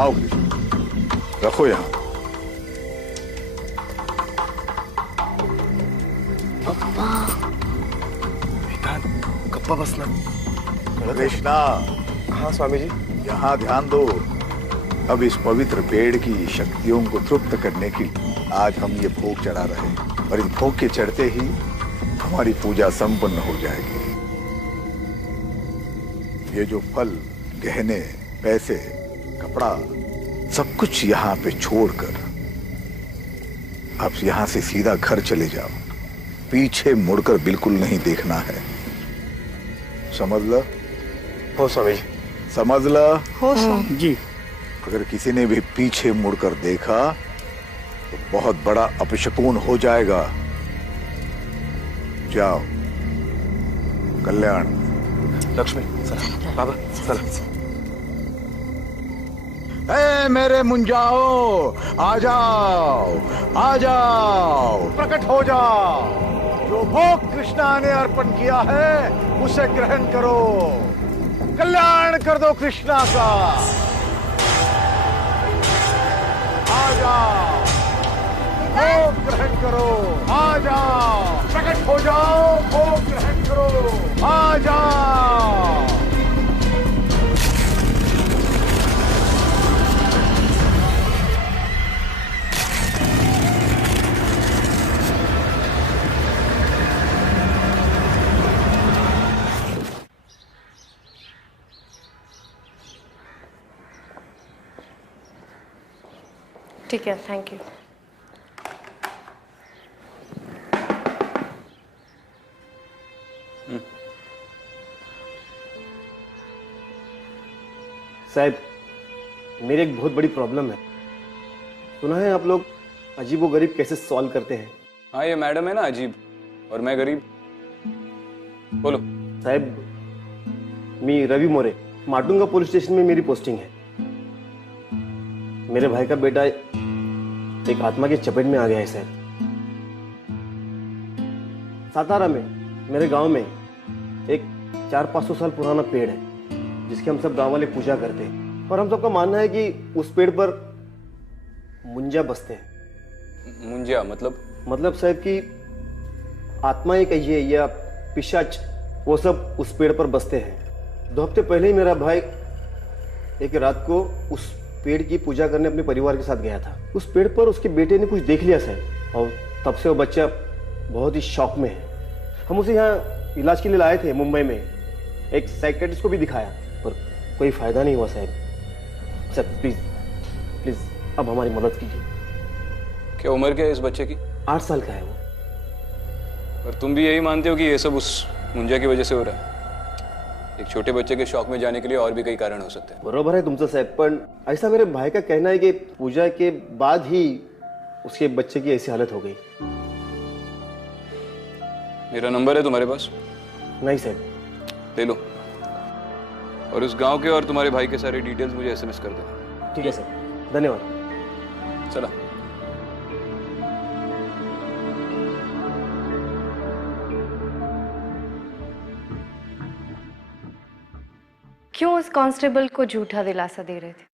आओ कृष्ण, रखो यहाँ। गप्पा बसना। कृष्णा। हाँ स्वामी जी। यहाँ ध्यान दो। अब इस पवित्र पेड़ की शक्तियों को तृप्त करने के लिए आज हम ये भोग चढ़ा रहे हैं, और इस भोग के चढ़ते ही हमारी पूजा संपन्न हो जाएगी। ये जो फल, गहने, पैसे, कपड़ा, सब कुछ यहाँ पे छोड़कर अब यहाँ से सीधा घर चले जाओ। पीछे मुड़कर बिल्कुल नहीं देखना है, समझ लो? हो स्वामी जी। समझ लो? हो स्वामी जी। अगर किसी ने भी पीछे मुड़कर देखा तो बहुत बड़ा अपशकुन हो जाएगा। जाओ। कल्याण। लक्ष्मी सर, बाबा सर। ए मेरे मुंजाओ, आ जाओ, आ जाओ, प्रकट हो जाओ। जो भोग कृष्णा ने अर्पण किया है उसे ग्रहण करो। कल्याण कर दो कृष्णा का। आ जाओ, भोग ग्रहण करो। आ जाओ, प्रकट हो जाओ, भोग ग्रहण करो। आ जाओ। ठीक है, थैंक यू। साहब, मेरी एक बहुत बड़ी प्रॉब्लम है। सुना है आप लोग अजीब व गरीब कैसे सॉल्व करते हैं? हाँ, ये मैडम है ना अजीब, और मैं गरीब। बोलो। साहब, मी रवि मोरे, माटुंगा पुलिस स्टेशन में मेरी पोस्टिंग है। मेरे भाई का बेटा एक आत्मा की चपेट में आ गया है साहब। सातारा में मेरे गांव में एक 400-500 साल पुराना पेड़ है जिसकी हम सब गांव वाले पूजा करते हैं, और हम सबका मानना है कि उस पेड़ पर मुंजा बसते हैं। मुंजिया मतलब साहब कि आत्माएं कहिए या पिशाच, वो सब उस पेड़ पर बसते हैं। 2 हफ्ते पहले ही मेरा भाई एक रात को उस पेड़ की पूजा करने अपने परिवार के साथ गया था। उस पेड़ पर उसके बेटे ने कुछ देख लिया साहब, और तब से वो बच्चा बहुत ही शौक में है। हम उसे यहाँ इलाज के लिए लाए थे मुंबई में, एक साइकियाट्रिस्ट को भी दिखाया, पर कोई फायदा नहीं हुआ साहब। सर प्लीज प्लीज अब हमारी मदद कीजिए। क्या उम्र क्या है इस बच्चे की? 8 साल का है वो। और तुम भी यही मानते हो कि ये सब उस मुंजिया की वजह से हो रहा है? एक छोटे बच्चे के शौक में जाने के लिए और भी कई कारण हो सकते हैं। बरोबर है तुमसे साहब, पर ऐसा मेरे भाई का कहना है कि पूजा के बाद ही उसके बच्चे की ऐसी हालत हो गई। मेरा नंबर है तुम्हारे पास? नहीं साहब। ले लो, और उस गांव के और तुम्हारे भाई के सारे डिटेल्स मुझे SMS कर देना। ठीक है सर, धन्यवाद। चला। क्यों उस कांस्टेबल को झूठा दिलासा दे रहे थे?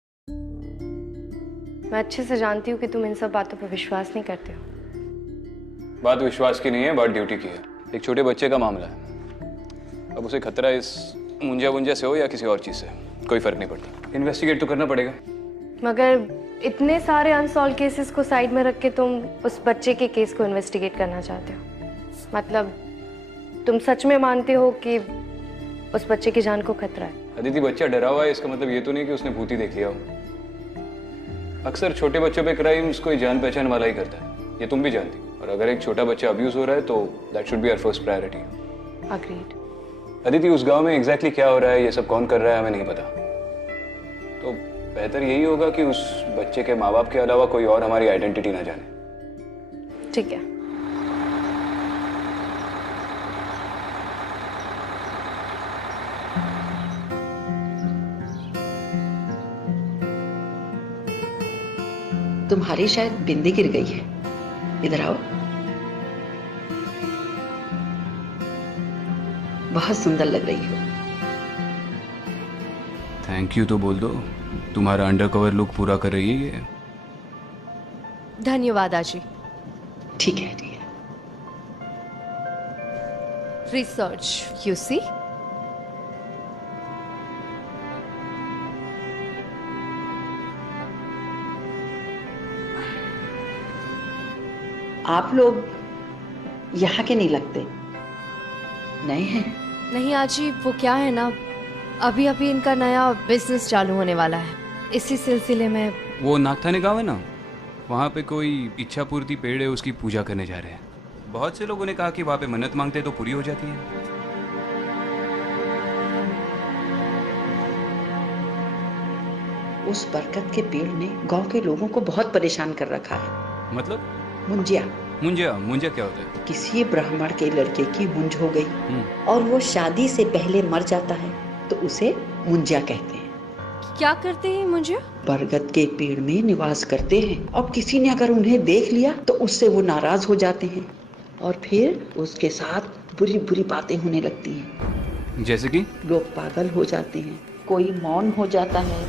मैं अच्छे से जानती हूँ कि तुम इन सब बातों पर विश्वास नहीं करते हो। बात विश्वास की नहीं है, बात ड्यूटी की है। एक छोटे बच्चे का मामला है। अब उसे खतरा इस मुंजिया से हो या किसी और चीज से, कोई फर्क नहीं पड़ता। इन्वेस्टिगेट तो करना पड़ेगा। मगर इतने सारे अनसॉल्व केसेस को साइड में रख के तुम उस बच्चे के केस को इन्वेस्टिगेट करना चाहते हो? मतलब तुम सच में मानते हो कि उस बच्चे की जान को खतरा है? अदिति, बच्चा डरा हुआ है, इसका मतलब ये तो नहीं कि उसने भूत देख लिया हो। अक्सर छोटे बच्चों पे क्राइम्स कोई जान पहचान वाला ही करता है, ये तुम भी जानती हो। और अगर एक छोटा बच्चा अब्यूज हो रहा है तो that should be our first priority. Agreed. Aditi, उस गांव में एग्जैक्टली क्या हो रहा है, ये सब कौन कर रहा है, हमें नहीं पता। तो बेहतर यही होगा कि उस बच्चे के माँ बाप के अलावा कोई और हमारी आइडेंटिटी ना जाने। ठीक है। तुम्हारी शायद बिंदी गिर गई है, इधर आओ। बहुत सुंदर लग रही हो। थैंक यू तो बोल दो, तुम्हारा अंडरकवर लुक पूरा कर रही है ये। धन्यवाद आजी। ठीक है ठीक है। Research you see. आप लोग यहाँ के नहीं लगते, नए हैं। नहीं आजी, वो क्या है ना, अभी अभी इनका नया बिजनेस चालू होने वाला है, इसी सिलसिले में। वो नागथाने गाँव है ना, वहाँ पे कोई इच्छा पूर्ति पेड़ है, उसकी पूजा करने जा रहे हैं। बहुत से लोगों ने कहा कि वहाँ पे मन्नत मांगते तो पूरी हो जाती है। उस बरगद के पेड़ ने गांव के लोगों को बहुत परेशान कर रखा है। मतलब? मुंजिया। मुंजिया? मुंजिया क्या होता है? किसी ब्राह्मण के लड़के की मुंज हो गई और वो शादी से पहले मर जाता है तो उसे मुंजिया कहते हैं। क्या करते हैं मुंजिया? बरगद के पेड़ में निवास करते हैं और किसी ने अगर उन्हें देख लिया तो उससे वो नाराज हो जाते हैं और फिर उसके साथ बुरी बुरी बातें होने लगती हैं। जैसे कि? लोग पागल हो जाते हैं, कोई मौन हो जाता है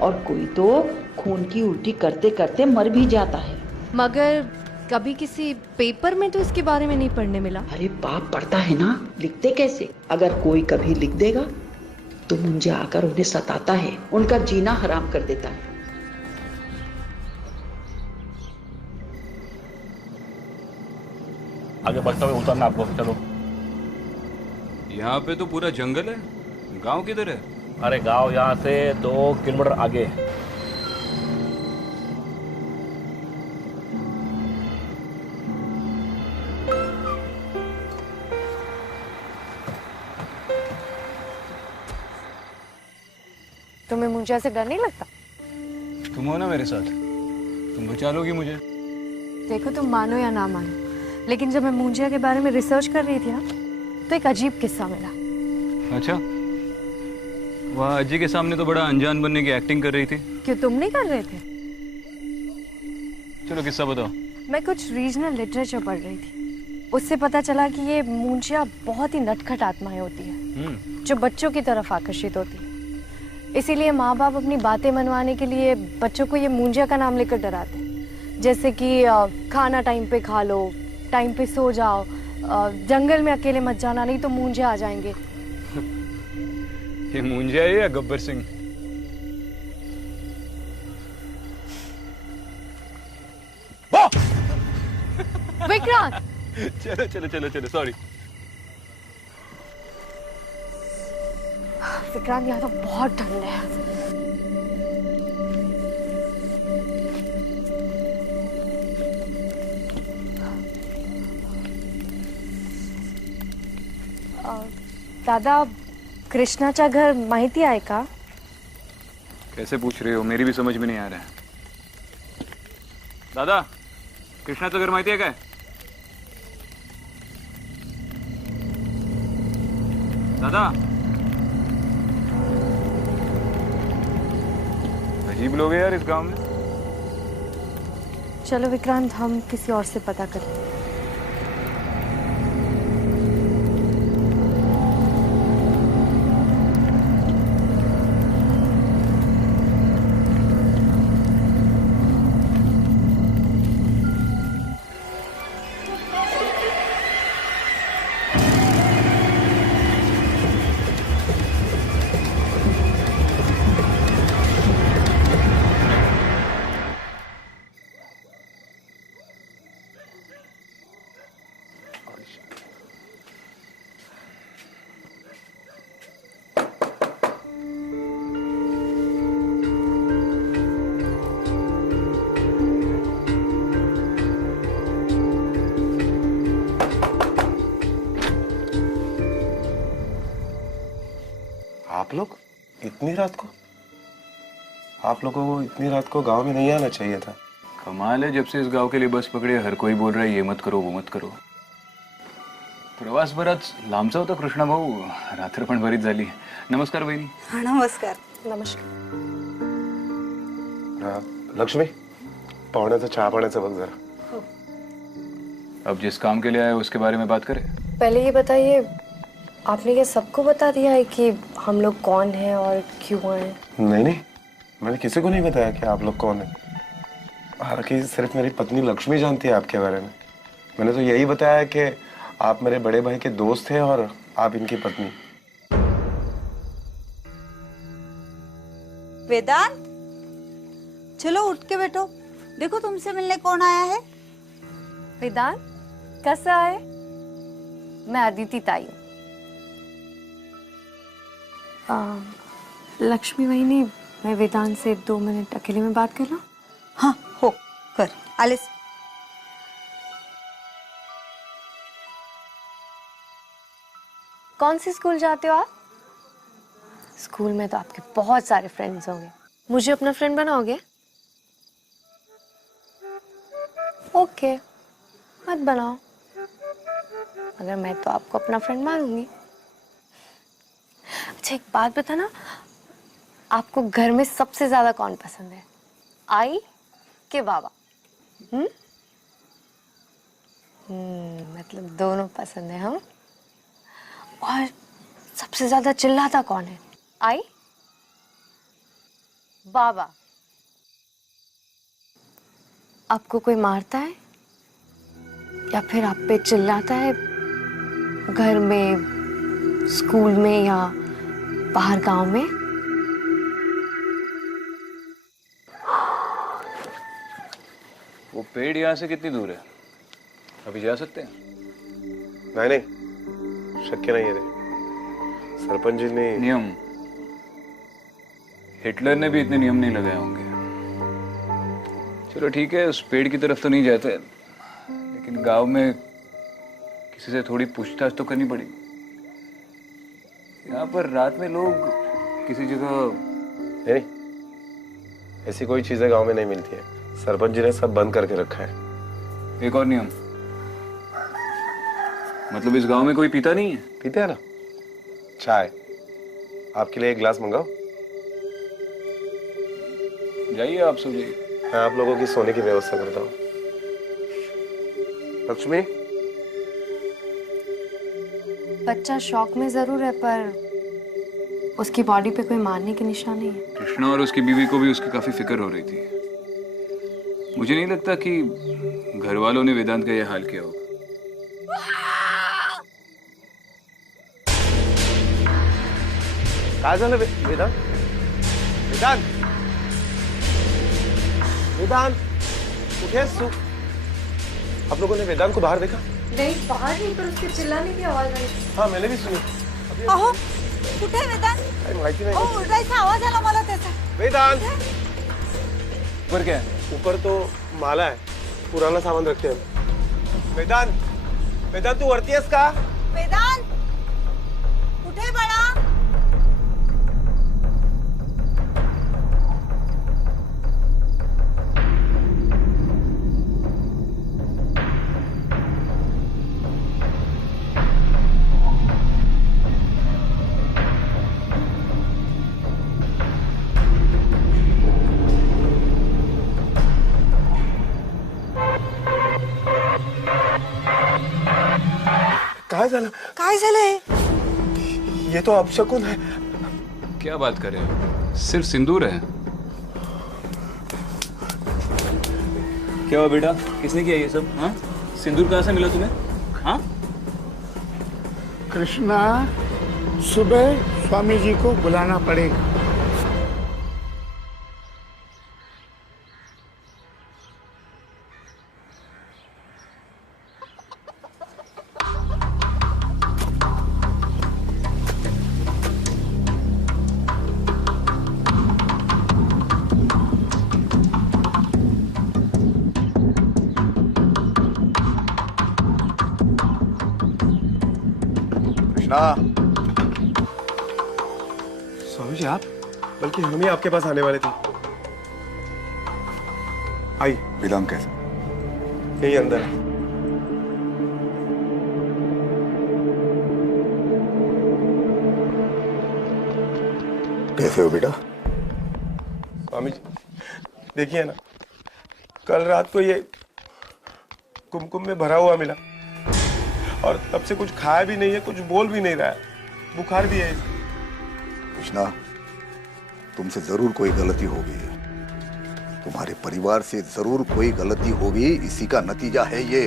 और कोई तो खून की उल्टी करते करते मर भी जाता है। मगर कभी किसी पेपर में तो इसके बारे में नहीं पढ़ने मिला। अरे पाप पड़ता है ना, लिखते कैसे? अगर कोई कभी लिख देगा तो मुंजिया आकर उन्हें सताता है, उनका जीना हराम कर देता है। आगे बढ़ते हुए उतरना आपको, चलो। यहाँ पे तो पूरा जंगल है, गांव किधर है? अरे गांव यहाँ से 2 किलोमीटर आगे है। तुम्हें मुंजिया से डर नहीं लगता? तुम हो ना मेरे साथ, तुम बचा लोगी मुझे। देखो, तुम मानो या ना मानो, लेकिन जब मैं मुंजिया के बारे में रिसर्च कर रही थी ना, तो एक अजीब किस्सा मिला। अच्छा, वह अज्जी के सामने तो बड़ा अनजान बनने की एक्टिंग कर रही थी। क्यों, तुम नहीं कर रहे थे? चलो किस्सा बताओ। मैं कुछ रीजनल लिटरेचर पढ़ रही थी, उससे पता चला कि ये मुंजिया बहुत ही नटखट आत्माएं होती है जो बच्चों की तरफ आकर्षित होती है। इसीलिए माँ बाप अपनी बातें मनवाने के लिए बच्चों को ये मुंजिया का नाम लेकर डराते हैं, जैसे कि खाना टाइम पे खा लो, टाइम पे सो जाओ, जंगल में अकेले मत जाना नहीं तो मुंजिया आ जाएंगे। ये मुंजिया है या गब्बर सिंह? विक्रांत! चलो चलो चलो चलो, सॉरी। विक्रांत, यहाँ तो बहुत ठंड है। दादा, कृष्णाचा घर माहिती आहे का? कैसे पूछ रहे हो, मेरी भी समझ में नहीं आ रहा है। दादा, कृष्णाचं घर माहिती आहे काय? दादा, अजीब लोग हैं यार इस गांव में। चलो विक्रांत, हम किसी और से पता करते हैं। आप लोग इतनी रात को? आप लोगों को इतनी रात को गांव में नहीं आना चाहिए था। कमाल है, जब से इस गांव के लिए बस पकड़ी हर कोई बोल रहा है ये मत करो वो मत करो। प्रवास बराच लांबचा होता कृष्णा भाऊ, रात्र पण बरीच झाली। नमस्कार बहिणी। हाँ नमस्कार। नमस्कार। लक्ष्मी, पाहुण्याचा चहा पाण्याचं बघ जरा। अब जिस काम के लिए आए उसके बारे में बात करें। पहले ये बताइए, आपने क्या सबको बता दिया है कि हम लोग कौन हैं और क्यों आए? नहीं नहीं, मैंने किसी को नहीं बताया कि आप लोग कौन है। हालांकि सिर्फ मेरी पत्नी लक्ष्मी जानती है आपके बारे में। मैंने तो यही बताया कि आप मेरे बड़े भाई के दोस्त हैं और आप इनकी पत्नी। वेदांत, चलो उठ के बैठो। देखो तुमसे मिलने कौन आया है। वेदांत, कैसा है? मैं अदिति ताई हूँ। लक्ष्मी वहीनी, मैं वेदांत से 2 मिनट अकेले में बात कर लूं? हाँ हो, कर आलिस। कौन सी स्कूल जाते हो आप? स्कूल में तो आपके बहुत सारे फ्रेंड्स होंगे, मुझे अपना फ्रेंड बनाओगे? ओके, मत बनाओ, मगर मैं तो आपको अपना फ्रेंड मानूंगी। अच्छा एक बात बताना, आपको घर में सबसे ज्यादा कौन पसंद है, आई के बाबा? मतलब दोनों पसंद है हम। और सबसे ज्यादा चिल्लाता कौन है, आई बाबा? आपको कोई मारता है या फिर आप पे चिल्लाता है घर में, स्कूल में या बाहर गांव में? वो पेड़ यहाँ से कितनी दूर है? अभी जा सकते हैं? नहीं नहीं, शक्य नहीं है रे। सरपंच जी ने नियम, हिटलर ने भी इतने नियम नहीं लगाए होंगे। चलो ठीक है, उस पेड़ की तरफ तो नहीं जाते, लेकिन गांव में किसी से थोड़ी पूछताछ तो करनी पड़ेगी। यहाँ पर रात में लोग किसी जगह नहीं, ऐसी कोई चीजें गांव में नहीं मिलती है। सरपंच जी ने सब बंद करके रखा है। एक और नियम, मतलब इस गांव में कोई पीता नहीं है? पीते हैं ना चाय। आपके लिए एक गिलास मंगाओ? जाइए, आप सो जाइए। मैं आप लोगों की सोने की व्यवस्था करता हूँ। लक्ष्मी, बच्चा शौक में जरूर है, पर उसकी बॉडी पे कोई मारने के निशान नहीं है। कृष्णा और उसकी बीवी को भी उसकी काफी फिक्र हो रही थी। मुझे नहीं लगता कि घर वालों ने वेदांत का यह हाल किया होगा। काय झालं वेदांत? वेदांत, वेदांत कुठे आहेस तू? आप लोगों ने वेदांत को बाहर देखा? नहीं, बाहर नहीं, पर उसके चिल्लाने की आवाज आई। हाँ मैंने भी सुनी। अहो, कुठे आहे वेदांत? काही माहिती नाही। अहो, ओरडायचा आवाज आला मला त्याचा। वेदांत, ऊपर क्या है? ऊपर तो माला है, पुराना सामान रखते हैं। वेदांत, वेदांत तू वरती आहेस का? वेदांत, कुठे आहे बाळा? काय झालं? ये तो अपशकुन है। क्या बात कर रहे हो? सिर्फ सिंदूर है। क्या हुआ बेटा, किसने किया ये सब? हाँ, सिंदूर कहाँ से मिला तुम्हें? हाँ, कृष्णा, सुबह स्वामी जी को बुलाना पड़ेगा। स्वामी जी आप? बल्कि हम ही आपके पास आने वाले थे। आई, वेदांत कैसा? यही अंदर है। कैसे हो बेटा? स्वामी जी देखिए ना, कल रात को ये कुमकुम में भरा हुआ मिला और तब से कुछ खाया भी नहीं है, कुछ बोल भी नहीं रहा है, बुखार भी है। कृष्णा, तुमसे जरूर कोई गलती होगी, तुम्हारे परिवार से जरूर कोई गलती होगी, इसी का नतीजा है ये।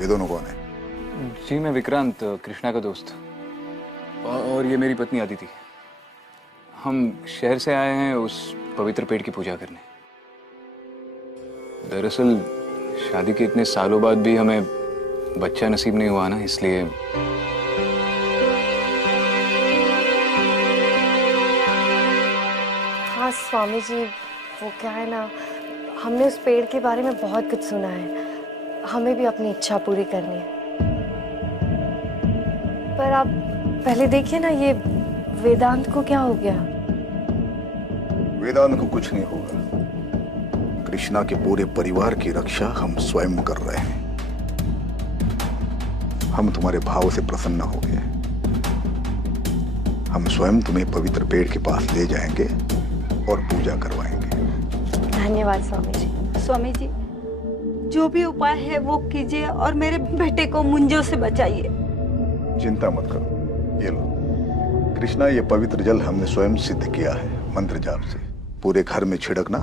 ये दोनों कौन है? जी मैं विक्रांत, कृष्णा का दोस्त, और ये मेरी पत्नी आदिति। हम शहर से आए हैं उस पवित्र पेड़ की पूजा करने। दरअसल शादी के इतने सालों बाद भी हमें बच्चा नसीब नहीं हुआ ना, इसलिए। हाँ स्वामी जी, वो क्या है ना, हमने उस पेड़ के बारे में बहुत कुछ सुना है, हमें भी अपनी इच्छा पूरी करनी है। पर आप पहले देखिए ना, ये वेदांत को क्या हो गया? वेदांत को कुछ नहीं होगा। कृष्णा के पूरे परिवार की रक्षा हम स्वयं कर रहे हैं। हम तुम्हारे भाव से प्रसन्न हो गए। हम स्वयं तुम्हें पवित्र पेड़ के पास ले जाएंगे और पूजा करवाएंगे। धन्यवाद स्वामी जी। स्वामी जी, जो भी उपाय है वो कीजिए और मेरे बेटे को मुंजों से बचाइए। चिंता मत करो, ये लो। कृष्णा, ये पवित्र जल हमने स्वयं सिद्ध किया है मंत्र जाप से। पूरे घर में छिड़कना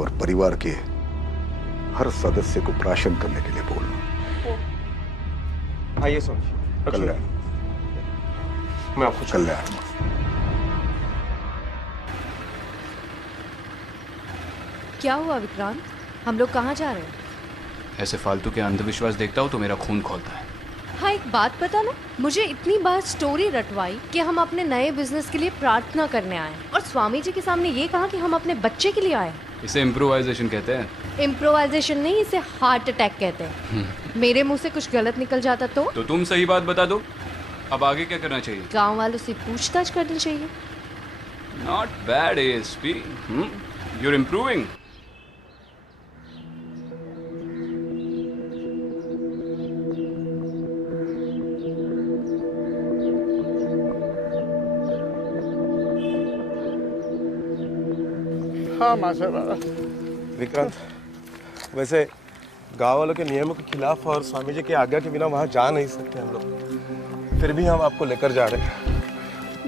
और परिवार के हर सदस्य को प्राशन करने के लिए बोलना। आइए स्वामी। कल्याण, मैं आपको कल्याण। क्या हुआ विक्रांत, हम लोग कहाँ जा रहे हैं? ऐसे फालतू के अंधविश्वास देखता हूँ तो मेरा खून खौलता है। हाँ एक बात पता ना, मुझे इतनी बार स्टोरी रटवाई कि हम अपने नए बिजनेस के लिए प्रार्थना करने आए और स्वामी जी के सामने ये कहा कि हम अपने बच्चे के लिए आए। इसे इम्प्रोवाइजेशन कहते हैं। इम्प्रोवाइजेशन नहीं, इसे हार्ट अटैक कहते हैं। मेरे मुंह से कुछ गलत निकल जाता तो तुम सही बात बता दो। अब आगे क्या करना चाहिए? गांव वालों से पूछताछ करनी चाहिए। Not bad ASP, you're improving. हाँ माशाल्लाह। विक्रांत, वैसे गांव वालों के नियमों के खिलाफ और स्वामी जी की आज्ञा के बिना वहां जा नहीं सकते हम लोग, फिर भी हम आपको लेकर जा रहे हैं।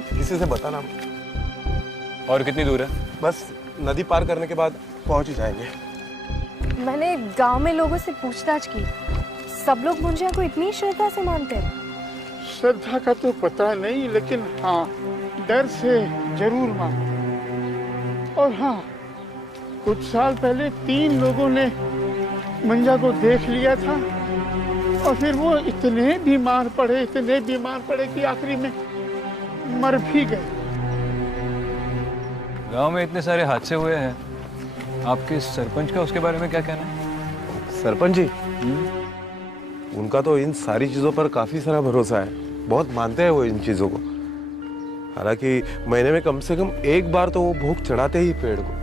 किसी से बताना। और कितनी दूर है? बस नदी पार करने के बाद पहुंच ही जाएंगे। मैंने गांव में लोगों से पूछताछ की, सब लोग मुंजिया को इतनी श्रद्धा से मानते हैं। श्रद्धा का तो पता नहीं, लेकिन हाँ डर से जरूर मानो। और हाँ, कुछ साल पहले 3 लोगों ने मंजा को देख लिया था और फिर वो इतने बीमार पड़े कि आखिरी में मर भी गए। गांव में इतने सारे हादसे हुए हैं, आपके सरपंच का उसके बारे में क्या कहना है? सरपंच जी, उनका तो इन सारी चीजों पर काफी सारा भरोसा है, बहुत मानते हैं वो इन चीजों को। हालांकि महीने में कम से कम एक बार तो वो भोग चढ़ाते ही पेड़ को।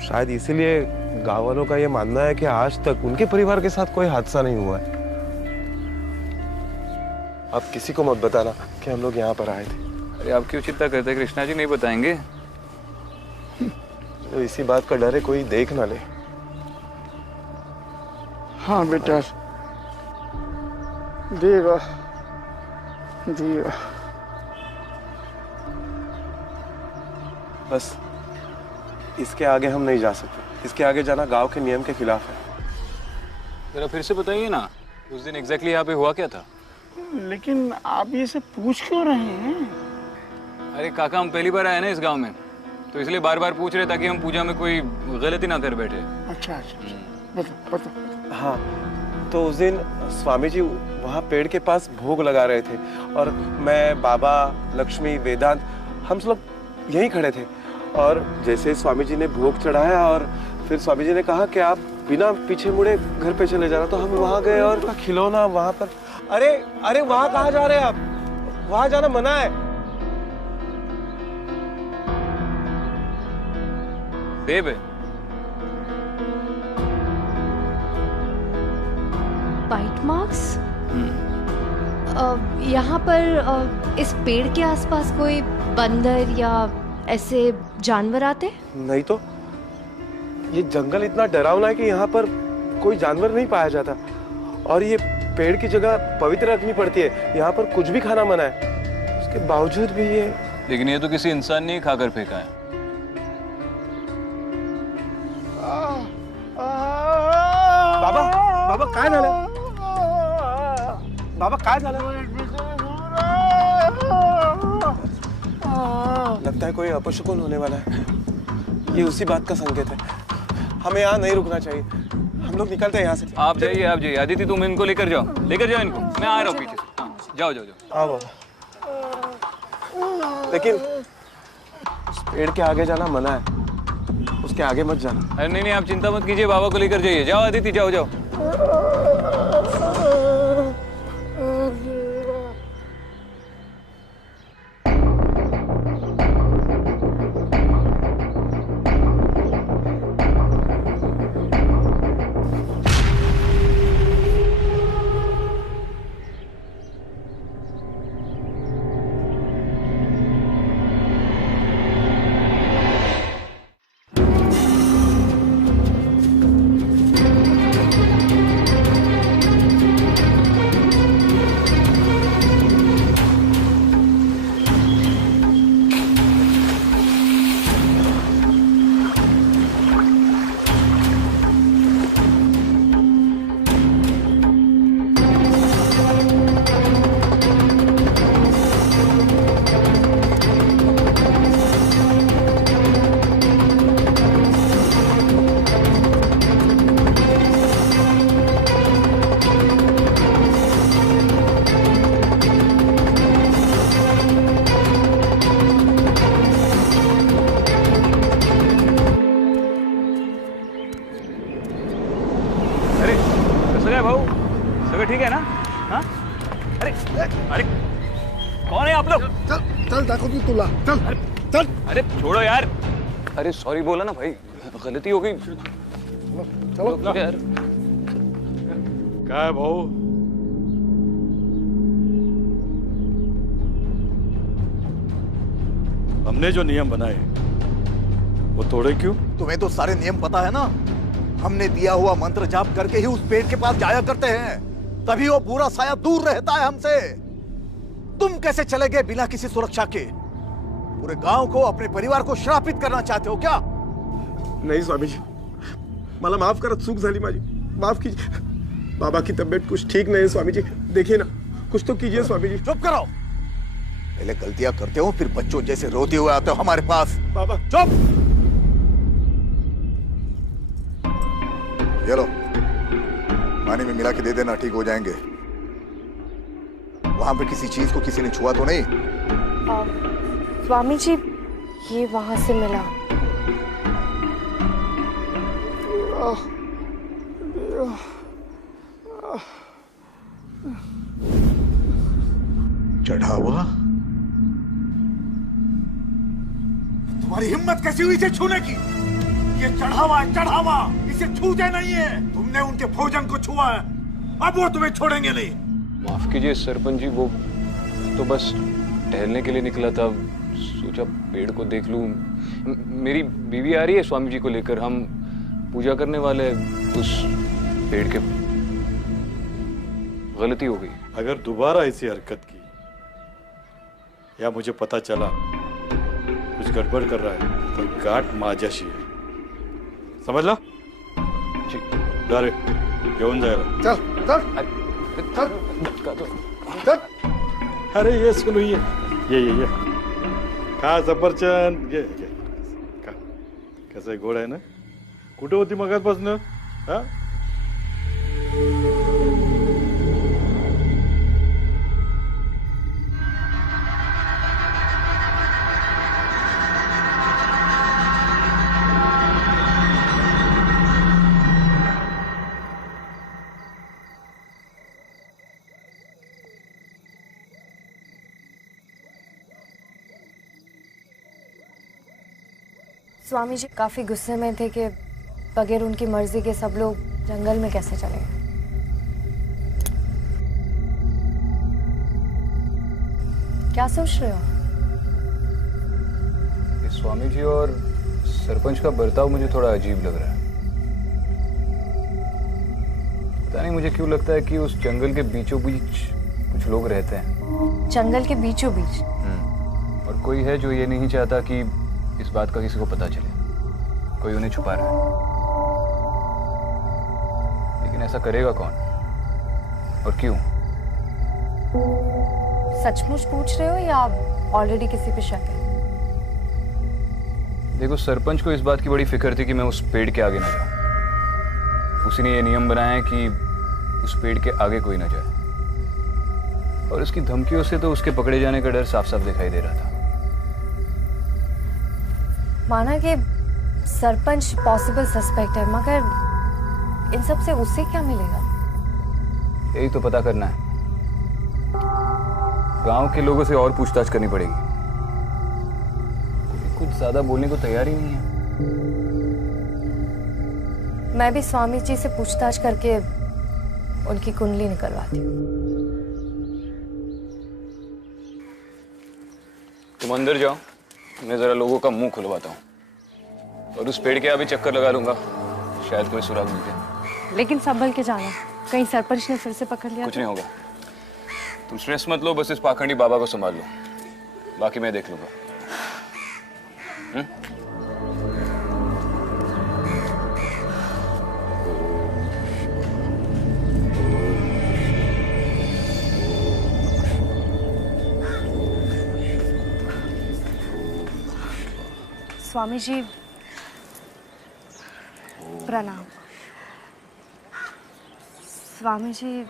शायद इसीलिए गांव वालों का ये मानना है कि आज तक उनके परिवार के साथ कोई हादसा नहीं हुआ है। आप किसी को मत बताना कि हम लोग यहाँ पर आए थे। अरे आप क्यों चिंता करते हैं कृष्णा जी, नहीं बताएंगे। तो इसी बात का डर है कोई देख ना ले। हाँ बेटा, देवा देवा। बस इसके आगे हम नहीं जा सकते। इसके आगे जाना गांव के नियम के खिलाफ है। जरा फिर से बताइए ना, उस दिन एग्जैक्टली यहाँ पे हुआ क्या था? लेकिन आप ये सब पूछ क्यों रहे हैं? अरे काका, हम पहली बार आए ना इस गांव में, तो इसलिए बार बार पूछ रहे ताकि हम पूजा में कोई गलती ना कर बैठे। अच्छा, बताओ। हाँ, तो उस दिन स्वामी जी वहाँ पेड़ के पास भोग लगा रहे थे और मैं, बाबा, लक्ष्मी, वेदांत, हम सब लोग यहीं खड़े थे। और जैसे स्वामी जी ने भोग चढ़ाया और फिर स्वामी जी ने कहा कि आप बिना पीछे मुड़े घर पे चले जाना, तो हम वहाँ गए और खिलौना वहाँ पर। अरे वहाँ कहाँ जा रहे हैं आप? वहाँ जाना मना है। देव है। Bite marks? यहाँ पर इस पेड़ के आसपास कोई बंदर या ऐसे जानवर आते? नहीं तो, ये जंगल इतना डरावना है कि यहाँ पर कोई जानवर नहीं पाया जाता। और ये पेड़ की जगह पवित्र रखनी पड़ती है, यहाँ पर कुछ भी खाना मना है, उसके बावजूद भी ये। लेकिन ये तो किसी इंसान ने ही खाकर फेंका है। बाबा बाबा काय झालं? बाबा काय झालं? लगता है कोई अपशकुन होने वाला है। ये उसी बात का संकेत है। हमें यहाँ नहीं रुकना चाहिए, हम लोग निकलते हैं यहाँ से। आप जाइए आदित्य, तुम इनको लेकर जाओ इनको, मैं आ रहा हूँ पीछे से। जाओ जाओ जाओ। हाँ बाबा, लेकिन उस पेड़ के आगे जाना मना है, उसके आगे मत जाना। अरे नहीं आप चिंता मत कीजिए, बाबा को लेकर जाइए। जाओ आदित्य, जाओ जाओ। ठीक है ना? हाँ? अरे कौन है आप लोग? चल दाखव तू तुला, चल। अरे छोड़ो यार। अरे सॉरी बोला ना भाई, गलती हो गई। चलो यार। क्या है भाऊ? हमने जो नियम बनाए वो तोड़े क्यों? तुम्हें तो सारे नियम पता है ना। हमने दिया हुआ मंत्र जाप करके ही उस पेड़ के पास जाया करते हैं, तभी वो बुरा साया दूर रहता है हमसे। तुम कैसे चले गए बिना किसी सुरक्षा के? पूरे गांव को, अपने परिवार को श्रापित करना चाहते हो क्या? नहीं स्वामी जी, मला माफ करा, चूक झाली माझी, माफ कीजिए। बाबा की तबीयत कुछ ठीक नहीं है स्वामी जी, देखिए ना, कुछ तो कीजिए स्वामी जी। चुप करो। पहले गलतियां करते हो, फिर बच्चों जैसे रोते हुए आते हो हमारे पास। बाबा चुप। ये लो, पानी में मिला के दे देना, ठीक हो जाएंगे। वहां पे किसी चीज को किसी ने छुआ तो नहीं? स्वामी जी, ये वहां से मिला। चढ़ावा? तुम्हारी हिम्मत कैसी हुई इसे छूने की? ये चढ़ावा है, चढ़ावा, इसे छूते नहीं है। तुमने उनके भोजन को छुआ है, अब वो तुम्हें छोड़ेंगे नहीं। माफ कीजिए सरपंच जी, वो तो बस टहलने के लिए निकला था, सोचा पेड़ को देख लूं। मेरी बीवी आ रही है स्वामी जी को लेकर, हम पूजा करने वाले उस पेड़ के। गलती हो गई। अगर दोबारा ऐसी हरकत की या मुझे पता चला कुछ गड़बड़ कर रहा है तो गाठ माझ्याशी है, समझला? जा रे, घेऊन जायला। चल चल चल। अरे ये सुनो, ये खा सफरचंद, ये खा। कसं गोड आहे ना? कुठे होती मगाचपासून? हा? स्वामी जी काफी गुस्से में थे कि बगैर उनकी मर्जी के सब लोग जंगल में कैसे चले गए। क्या सोच रहे हो? स्वामी जी और सरपंच का बर्ताव मुझे थोड़ा अजीब लग रहा है। पता नहीं मुझे क्यों लगता है कि उस जंगल के बीचों बीच कुछ लोग रहते हैं। जंगल के बीचों बीच? और कोई है जो ये नहीं चाहता कि इस बात का किसी को पता चले, कोई उन्हें छुपा रहा है। लेकिन ऐसा करेगा कौन और क्यों? सचमुच पूछ रहे हो या ऑलरेडी किसी पे शक है? देखो, सरपंच को इस बात की बड़ी फिक्र थी कि मैं उस पेड़ के आगे ना जाऊं। उसी ने ये नियम बनाया है कि उस पेड़ के आगे कोई ना जाए, और उसकी धमकियों से तो उसके पकड़े जाने का डर साफ साफ दिखाई दे रहा था। माना कि सरपंच पॉसिबल सस्पेक्ट है, मगर इन सब से उससे क्या मिलेगा? यही तो पता करना है। गांव के लोगों से और पूछताछ करनी पड़ेगी। कुछ ज्यादा बोलने को तैयार ही नहीं है। मैं भी स्वामी जी से पूछताछ करके उनकी कुंडली निकलवाती हूँ। तुम अंदर जाओ, मैं जरा लोगों का मुंह खुलवाता हूँ, और उस पेड़ के अभी चक्कर लगा लूंगा, शायद कोई सुराग मिल जाए। लेकिन संभल के जाना, कहीं सरपंच ने फिर से पकड़ लिया। कुछ नहीं होगा, तुम स्ट्रेस मत लो, बस इस पाखंडी बाबा को संभाल लो, बाकी मैं देख लूंगा। स्वामी जी प्रणाम। स्वामी जी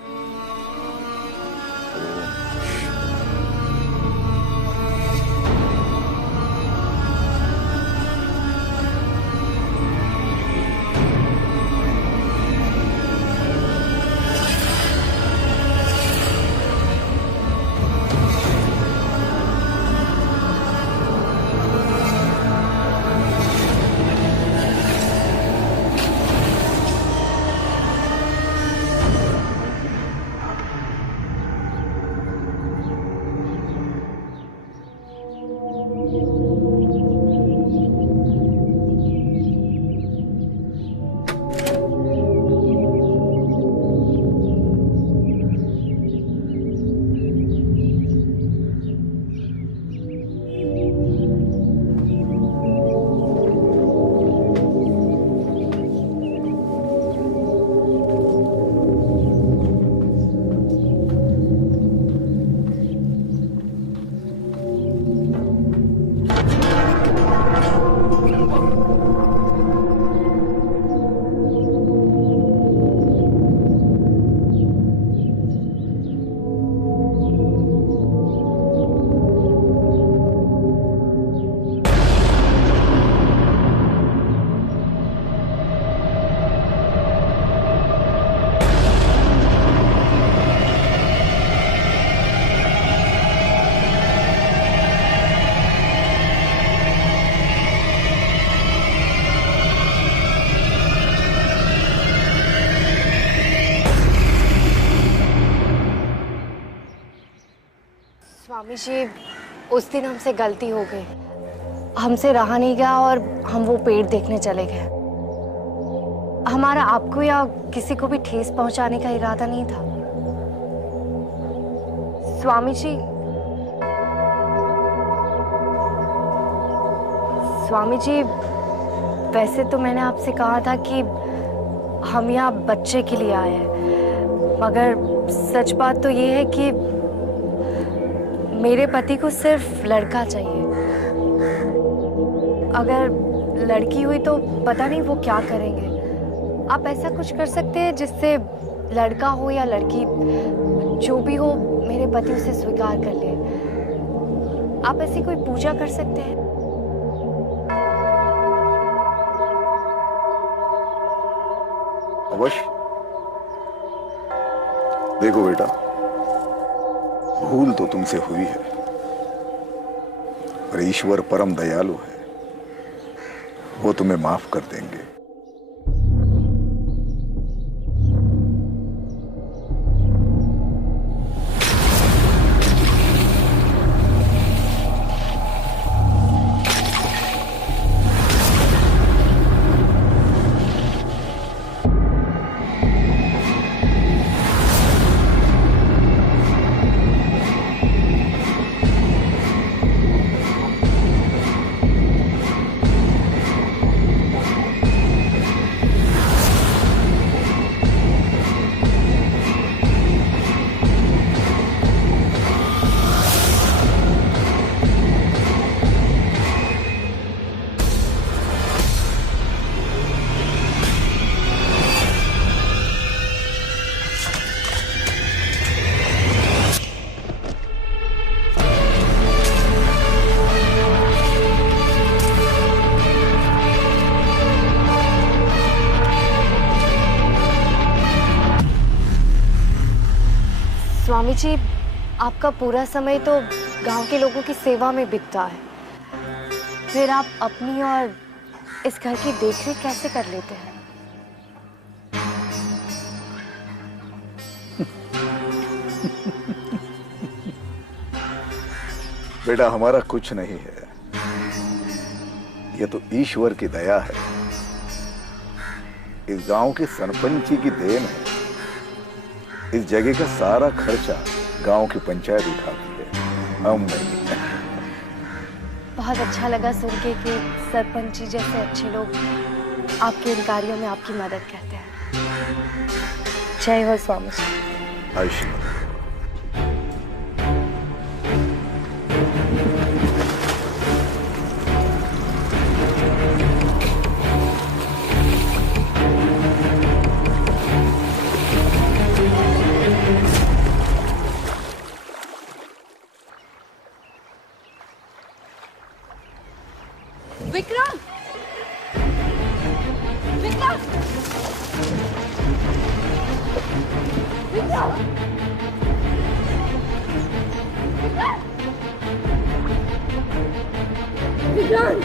स्वामी जी, उस दिन हमसे गलती हो गई, हमसे रहा नहीं गया और हम वो पेड़ देखने चले गए। हमारा आपको या किसी को भी ठेस पहुंचाने का इरादा नहीं था। स्वामी जी, स्वामी जी, वैसे तो मैंने आपसे कहा था कि हम यहाँ बच्चे के लिए आए हैं, मगर सच बात तो ये है कि मेरे पति को सिर्फ लड़का चाहिए। अगर लड़की हुई तो पता नहीं वो क्या करेंगे। आप ऐसा कुछ कर सकते हैं जिससे लड़का हो या लड़की, जो भी हो, मेरे पति उसे स्वीकार कर ले। आप ऐसी कोई पूजा कर सकते हैं? अवश्य। देखो बेटा, भूल तो तुमसे हुई है, पर ईश्वर परम दयालु है, वो तुम्हें माफ कर देंगे। स्वामी जी, आपका पूरा समय तो गांव के लोगों की सेवा में बीतता है, फिर आप अपनी और इस घर की देखरेख कैसे कर लेते हैं? बेटा, हमारा कुछ नहीं है, यह तो ईश्वर की दया है। इस गांव के सरपंच जी की देन है। इस जगह का सारा खर्चा गांव की पंचायत उठाती है, हम नहीं। बहुत अच्छा लगा सुन के कि सरपंच जी जैसे अच्छे लोग आपके इन कार्यों में आपकी मदद करते हैं। जय हो स्वामी जी। आयुष्मान। विक्रम! विक्रम! विक्रम! विक्रम!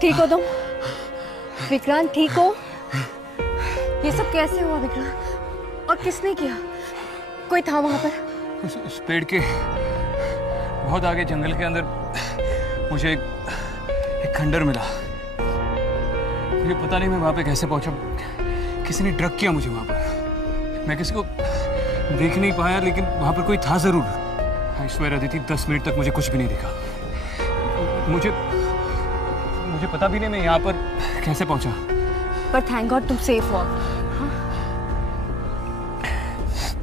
ठीक हो तुम? विक्रांत ठीक हो? ये सब कैसे हुआ विक्रांत? और किसने किया? कोई था वहां पर? उस पेड़ के बहुत आगे जंगल के अंदर मुझे एक खंडर मिला। मुझे पता नहीं मैं वहां पे कैसे पहुंचा। किसी ने ड्रग किया मुझे वहां पर। मैं किसी को देख नहीं पाया, लेकिन वहां पर कोई था जरूर। आई स्वेयर अदिति, 10 मिनट तक मुझे कुछ भी नहीं दिखा। मुझे पता भी नहीं मैं यहाँ पर कैसे पहुंचा। पर थैंक गॉड तुम सेफ हो।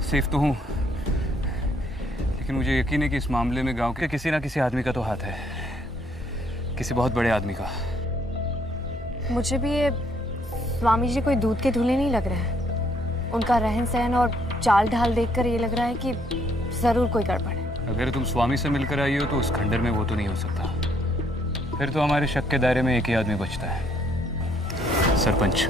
सेफ तो हूँ, लेकिन मुझे यकीन है कि इस मामले में गांव के किसी ना किसी आदमी का तो हाथ है, किसी बहुत बड़े आदमी का। मुझे भी ये स्वामी जी कोई दूध के धुले नहीं लग रहे हैं। उनका रहन सहन और चाल ढाल देखकर ये लग रहा है कि जरूर कोई गड़बड़ है। अगर तुम स्वामी से मिलकर आई हो तो उस खंडर में वो तो नहीं हो सकता। फिर तो हमारे शक के दायरे में एक ही आदमी बचता है, सरपंच।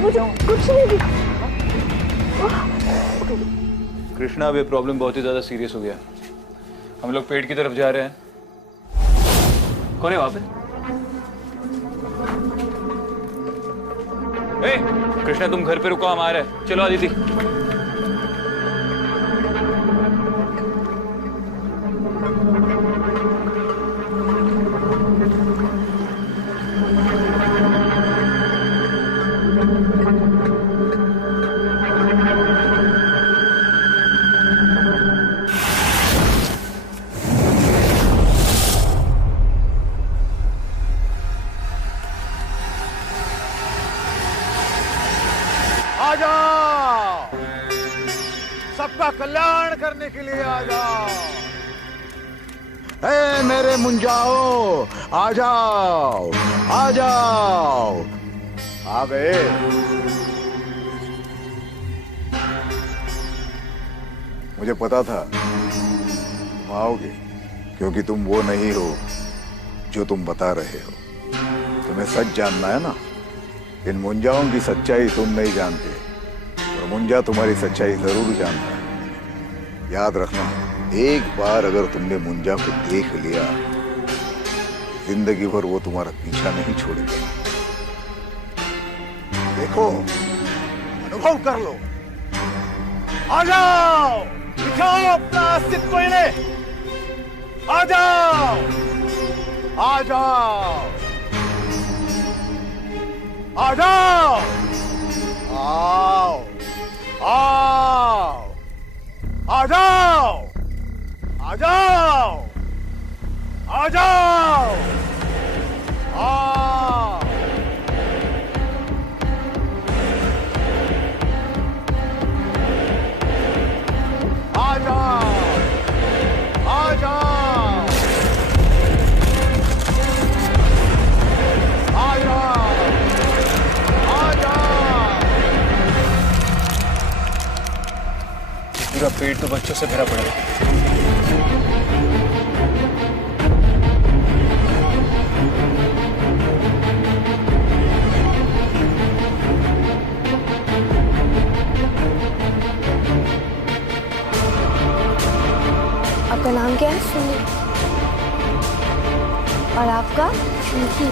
मुझे कुछ नहीं दिखा। कृष्णा, अब ये प्रॉब्लम बहुत ही ज्यादा सीरियस हो गया। हम लोग पेड़ की तरफ जा रहे हैं। कौन है वहां पे? ए, कृष्णा तुम घर पे रुको, हम आ रहे हैं। चलो आदिति। आ जाओ, सबका कल्याण करने के लिए आ जाओ। ए मेरे मुंजाओ, आ जाओ, आ जाओ। आ गए। मुझे पता था तुम आओगे, क्योंकि तुम वो नहीं हो जो तुम बता रहे हो। तुम्हें सच जानना है ना। इन मुंजाओं की सच्चाई तुम नहीं जानते, और मुंजा तुम्हारी सच्चाई जरूर जानता है। याद रखना, एक बार अगर तुमने मुंजा को देख लिया, जिंदगी भर वो तुम्हारा पीछा नहीं छोड़ेगा। देखो, अनुभव कर लो। आ जाओ, दिखाओ अपना अस्तित्व इन्हें। आ जाओ, आ जाओ, आ जाओ, आओ, आओ, आ जाओ, आ जाओ, आ जाओ, आओ। आ जाओ, आ जाओ, आ जाओ, आ जाओ। पूरा पेट तो बच्चों से भरा पड़ा है। आपका नाम क्या है? सुनी। और आपका? पिंकी।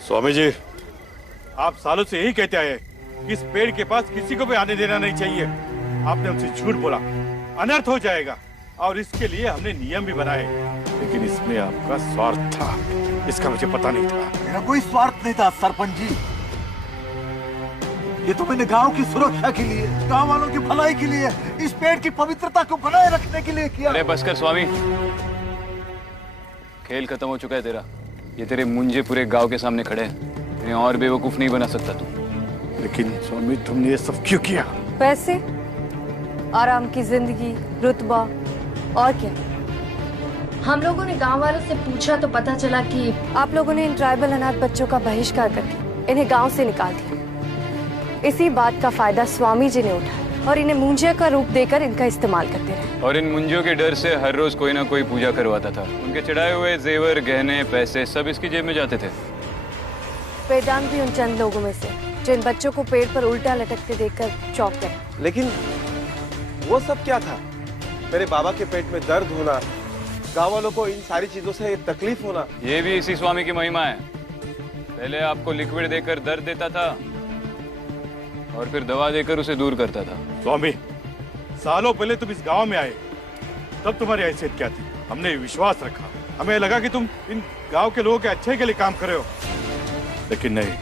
स्वामी जी, आप सालों से यही कहते आए कि इस पेड़ के पास किसी को भी आने देना नहीं चाहिए। आपने उनसे झूठ बोला, अनर्थ हो जाएगा, और इसके लिए हमने नियम भी बनाए, लेकिन इसमें आपका स्वार्थ था। इसका मुझे पता नहीं था। मेरा कोई स्वार्थ नहीं था सरपंच जी। ये तो मैंने गांव की सुरक्षा के लिए, गांव वालों की भलाई के लिए, इस पेड़ की पवित्रता को बनाए रखने के लिए किया। अरे बस कर स्वामी, खेल खत्म हो चुका है तेरा। ये तेरे मुंजे पूरे गांव के सामने खड़े हैं। इन्हें और बेवकूफ नहीं बना सकता तू। लेकिन स्वामी, तुमने ये सब क्यों किया? पैसे, आराम की जिंदगी, रुतबा, और क्या? हम लोगों ने गांव वालों से पूछा तो पता चला कि आप लोगों ने इन ट्राइबल अनाथ बच्चों का बहिष्कार करके इन्हें गांव से निकाल दिया। इसी बात का फायदा स्वामी जी ने उठाया और इन्हें मुंजिया का रूप देकर इनका इस्तेमाल करते रहे। और इन मुंजियों के डर से हर रोज कोई ना कोई पूजा करवाता था। उनके चढ़ाए हुए जेवर, गहने, पैसे सब इसकी जेब में जाते थे। वेदांत भी उन चंद लोगों में से जो इन बच्चों को पेड़ पर उल्टा लटकते देखकर चौंक गए। लेकिन वो सब क्या था? मेरे बाबा के पेट में दर्द होना, गाँव वालों को इन सारी चीजों से तकलीफ होना, ये भी इसी स्वामी की महिमा है। पहले आपको लिक्विड देकर दर्द देता था और फिर दवा देकर उसे दूर करता था। स्वामी, सालों पहले तुम इस गांव में आए, तब तुम्हारी हैसियत क्या थी? हमने विश्वास रखा, हमें लगा कि तुम इन गांव के लोगों के अच्छे के लिए काम कर रहे हो, लेकिन नहीं,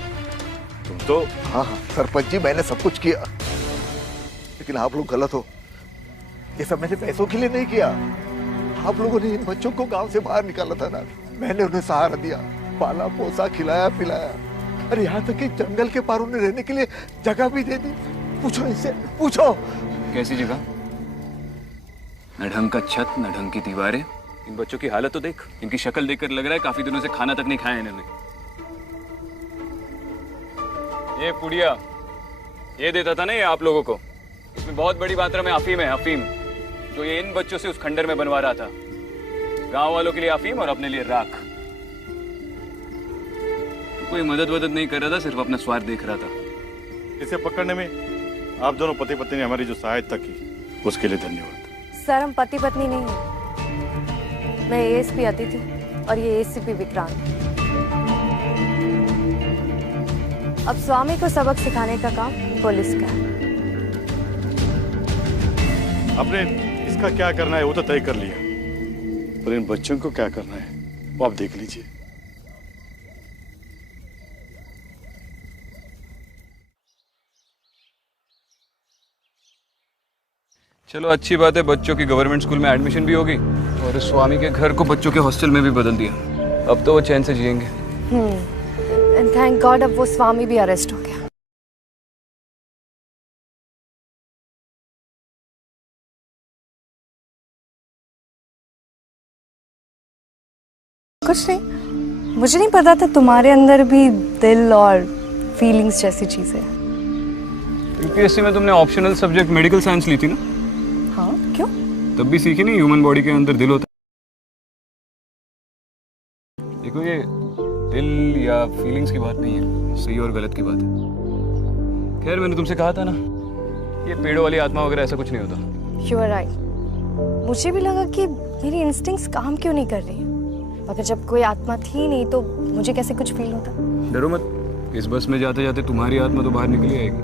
तुम तो। हाँ हाँ सरपंच जी, मैंने सब कुछ किया, लेकिन आप लोग गलत हो। ये सब मैंने पैसों के लिए नहीं किया। आप लोगों ने इन बच्चों को गांव से बाहर निकाला था ना, मैंने उन्हें सहारा दिया, पाला पोसा, खिलाया पिलाया, और यहाँ तक कि जंगल के पार उन्हें रहने के लिए जगह भी दे दी। पूछो इनसे, पूछो। कैसी जगह? न ढंग का छत, न ढंग की दीवारें। इन बच्चों की हालत तो देख। इनकी शक्ल देखकर लग रहा है काफी दिनों से खाना तक नहीं खाया इन्होंने। ये पुड़िया ये देता था ना ये आप लोगों को, इसमें बहुत बड़ी मात्रा में अफीम है, अफीम जो ये इन बच्चों से उस खंडर में बनवा रहा था। गांव वालों के लिए अफीम और अपने लिए राख। कोई मदद वदद नहीं कर रहा था, सिर्फ अपना स्वार्थ देख रहा था। इसे पकड़ने में आप दोनों पति पत्नी ने हमारी जो सहायता की उसके लिए धन्यवाद। सर हम पति पत्नी नहीं हैं। मैं एएसपी अदिति और ये एसीपी विक्रांत। अब स्वामी को सबक सिखाने का काम पुलिस का है। आपने इसका क्या करना है वो तो तय कर लिया, पर इन बच्चों को क्या करना है वो आप देख लीजिए। चलो अच्छी बात है, बच्चों की गवर्नमेंट स्कूल में एडमिशन भी होगी और स्वामी के घर को बच्चों के हॉस्टल में भी बदल दिया। अब तो वो चैन से जिएंगे। एंड थैंक गॉड अब वो स्वामी भी अरेस्ट हो गया। कुछ नहीं, मुझे नहीं पता था तुम्हारे अंदर भी दिल और फीलिंग्स जैसी चीजें। यूपीएससी में तुमने ऑप्शनल सब्जेक्ट मेडिकल साइंस ली थी ना? हाँ, क्यों? तब भी सीखी नहीं ह्यूमन बॉडी के अंदर दिल होता है। देखो ये दिल या फीलिंग्स की बात नहीं है, सही और गलत की बात है। खैर मैंने तुमसे कहा था ना, ये पेड़ों वाली आत्मा वगैरह ऐसा कुछ नहीं होता। You are right. मुझे भी लगा कि मेरी इंस्टिंक्ट्स काम क्यों नहीं कर रही हैं। मगर जब कोई आत्मा थी नहीं तो मुझे कैसे कुछ फील होता। डरो मत, इस बस में जाते जाते तुम्हारी आत्मा तो बाहर निकली आएगी।